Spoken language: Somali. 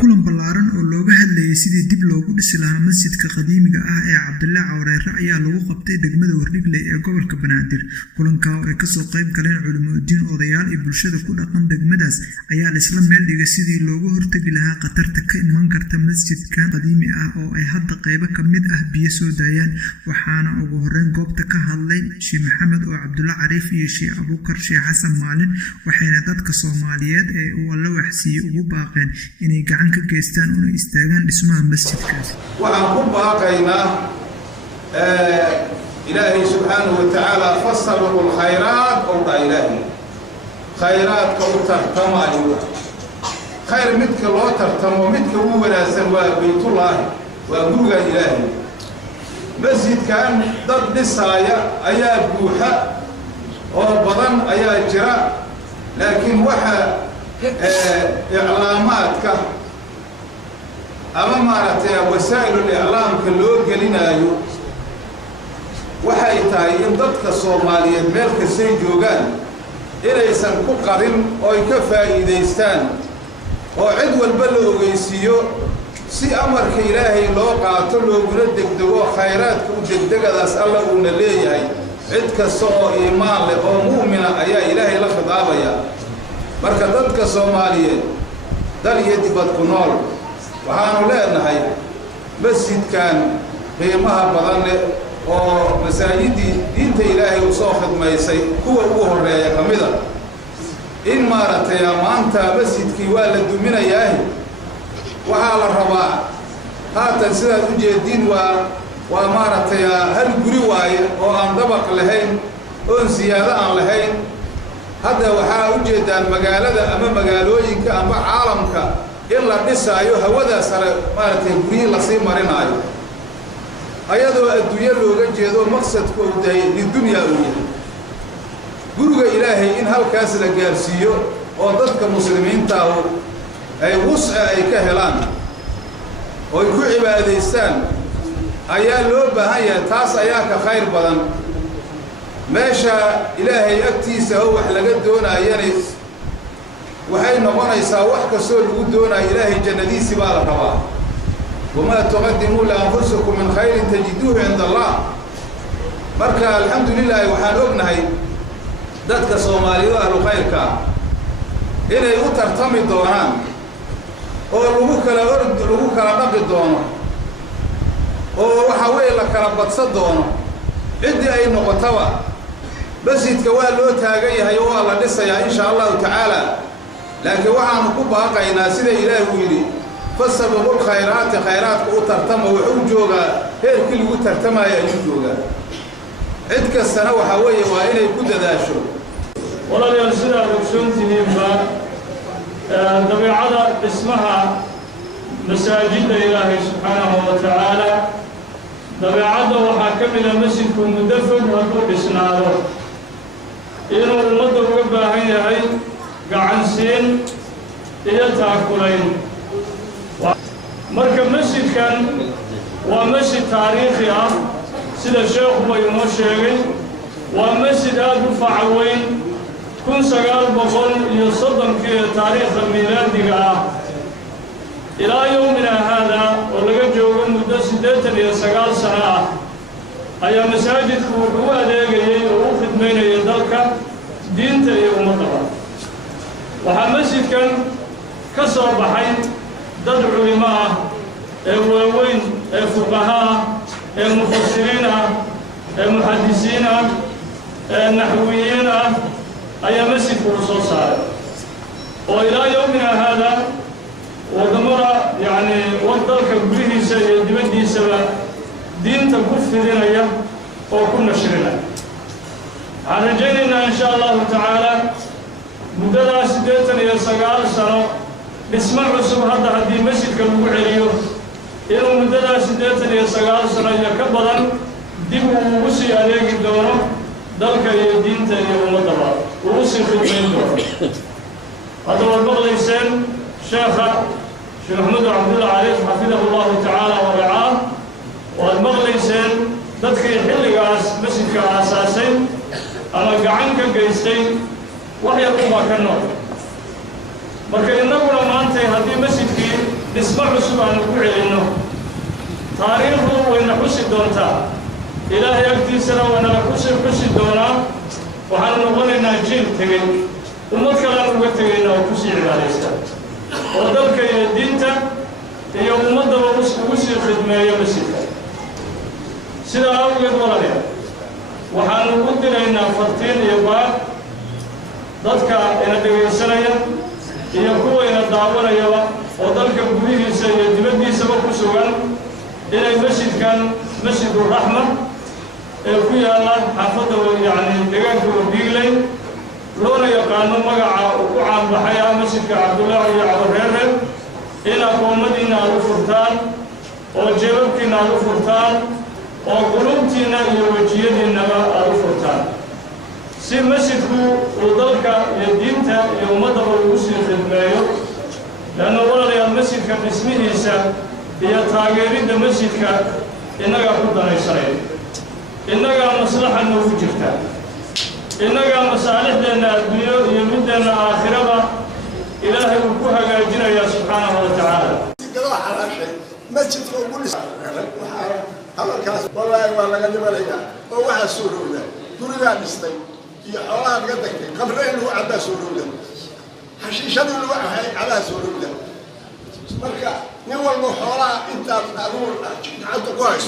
kulan ballaaran oo looga hadlayay sidii dib loogu dhisi lahaa masjidka qadiimiga ah ee Cabdullaahi Cawreere ayaa lagu qabtay degmada Wardhigley ee gobolka Banaadir. Kulanka oo ay kasoo qayb galeen culimooyin, odayaal iyo bulshada ku dhaqan degmadaas ayaa la isla meel dhigay sidii looga hortagi lahaa khatarta ka iman karta masjidkan qadiimi ah oo ay hadda qaybo ka mid ah biyo soo daayaan. Waxaana ugu horreyn goobta ka hadlay Sheekh Maxamed oo Cabdulla Cariif iyo Sheekh Abuukar Sheekh Xasan Maalin, waxayna dadka Soomaaliyeed ee uu alla waxsiiyay ugu baaqeen inay gacan ka geystaan una istaagaan dhismaha masjidkaas. waxaan ku baaqaynaa ilaahay subxaanahu wa tacaala fasabiqul khayraat oo dha ilaahay khayraadka u tartamayo khayr midka loo tartamo midka ugu wanaagsan waa baytullaahi, waa guriga ilaahay. masjidkan dad dhisaaya ayaa buuxa oo badan ayaa jira, laakiin waxa iclaamaadka ama maaragtay wasaa'ilul iclaamka loo gelinayo waxay tahay in dadka Soomaaliyeed meel kastay joogaan inaysan ku qarin oo ay ka faa'iidaystaan oo cid walba la ogeysiiyo si amarka ilaahay loo qaato looguna degdego khayraadka u degdegadaas alla uuna leeyahay. cid kasta oo iimaan leh oo mu'mina ayaa ilaahay la khitaabaya. marka dadka Soomaaliyeed dal iyo dibad ku nool waxaanu leenahay masjidkan qiimaha badan leh oo masaajidii diinta ilaahay u soo khidmaysay kuwa ugu horeeya ka mid ah in maaragtay maanta masjidkii waa la duminayaa. waxaa la rabaa haatan sidaad u jeediin waa maaragtay hal guri waaye oo aan dabaq lahayn oon siyaado aan lahayn. hadda waxaa u jeedaan magaalada ama magaalooyinka ama caalamka in la dhisaayo hawada sare maaragtay gurihii lasii marinaayo ayadoo adduunyo looga jeedo maqsadku uu tahay lidunya uu yahay. guriga ilaahay in halkaas la gaarsiiyo oo dadka muslimiinta ay wusca ay ka helaan oo ay ku cibaadaystaan ayaa loo baahan yahay. taas ayaa ka khayr badan meesha ilaahay agtiisa oo wax laga doonayana waxay noqonaysaa wax kastoo lagu doonayo ilaahay jannadiisi baa la rabaa. wamaa tuqadimuu lianfusikum min khayrin tajiduuhu cinda allah. marka alxamdulilaahi waxaan ognahay dadka Soomaaliyeed ahlu khayrka inay u tartami doonaan oo lagu kala dhaqi doono oo waxa weeye la kala badsan doono ciddii ay noqotaba. masjidka waa loo taagan yahay oo waa la dhisayaa insha allahu tacaala, laakiin waxaanu ku baaqaynaa sida ilaahay uu yidhi fasabiqul khayraati khayraadka u tartama. wuxuu joogaa heerkii lagu tartamaayo ayuu joogaa. cid kastana waxaa weeye waa inay ku dadaasho. walaalayaal sidaad ogsoontihiinba dabiicada dhismaha masaajidda ilaahay subxaanahu wa tacaala dabeecadda waxaa ka mid a masjidku muddo fog hadduu dhisnaado inuu ummadda uga baahan yahay gacansiin iyo taakulayn. marka masjidkan waa masjid taariikhi ah sida sheekhuba inoo sheegay. waa masjid aad u faca weyn 1930 taariikhda miilaadiga ah ilaa yowmina haada oo laga joogo muddo 89 sano ah ayaa masaajidku wuxuu u adeegayay oo u khidmaynayay dalka diinta iyo ummadaba. waxaa masjidkan ka soo baxay dad culimo ah ee waaweyn ee fuqaha ah ee mufassiriin ah ee muxadisiin ah ee naxwiyiin ah ayaa masjidku u soo saaray oo ilaa yowmina haada wadamada yani dalka gudihiisa iyo dibaddiisaba diinta ku fidinaya oo ku nashrinaya. waxaan rajaynaynaa insha allahu tacaala muddadaa 89 sano dhismo cusub hadda haddii masjidka lagu celiyo inuu muddadaa 89 sano iyo ka badan dib uu ugu sii adeegi doono dalka iyo diinta iyo ummadaba ugu sii khidmayn doono. hadda waad maqlayseen sheekha Sheekh Maxamed Cabdulla Cariif xafidahu allahu tacaala wa racaa. waad maqlayseen dadkii xilligaas masjidka aasaasay ama gacan ka geystay wax yar ubaa ka nool. marka innaguna maantay haddii masjidkii dhismo cusub aanu ku celinno taariikhdu wayna xusi doontaa ilaahay agtiisana waynala xusi doonaa waxaanu noqonaynaa jiil tegey ummad kalean uga tegaynaa oo kusii cibaadaysta oo dalka iyo diinta iyo ummaddaba ugu sii khidmeeyo masjidka sidaa awgeed walaalayaal waxaanu u diraynaa fartiin iyo baaq dadka ina dhegaysanaya iyo kuwa ina daawanayaba oo dalka gudihiisa iyo dibaddiisaba ku sugan inay masjidkan masjiduraxma ee ku yaalla xaafadda yacni deegaanka Wardhiigley loona yaqaano magaca uu ku caanbaxay ah masjidka Cabdullaahi iyo Cabareere in aqoomadiina aad u furtaan oo jeebabkiina aad u furtaan oo qulubtiina iyo wejiyadiinaba aad u furtaan si masjidku uu dalka iyo diinta iyo ummaddaba ugu sii khidmeeyo لأنه ولا المسجد كاسمه هي تاجرين المسجد إنك قدنا إسرائيل إنك مصلحة نوجدها إنك مصالح لنا الدنيا يمدنا آخرة إلهي وكوها جاجنا يا سبحانه وتعالى. مسجد كل هذا الكاس والله والله قد ملينا هو واحد سوريا سوريا نستي في حوالي قدك قبرين هو عباس سوريا حشيشة هو على سوريا مركا نول محورة أنت أقول عندك كويس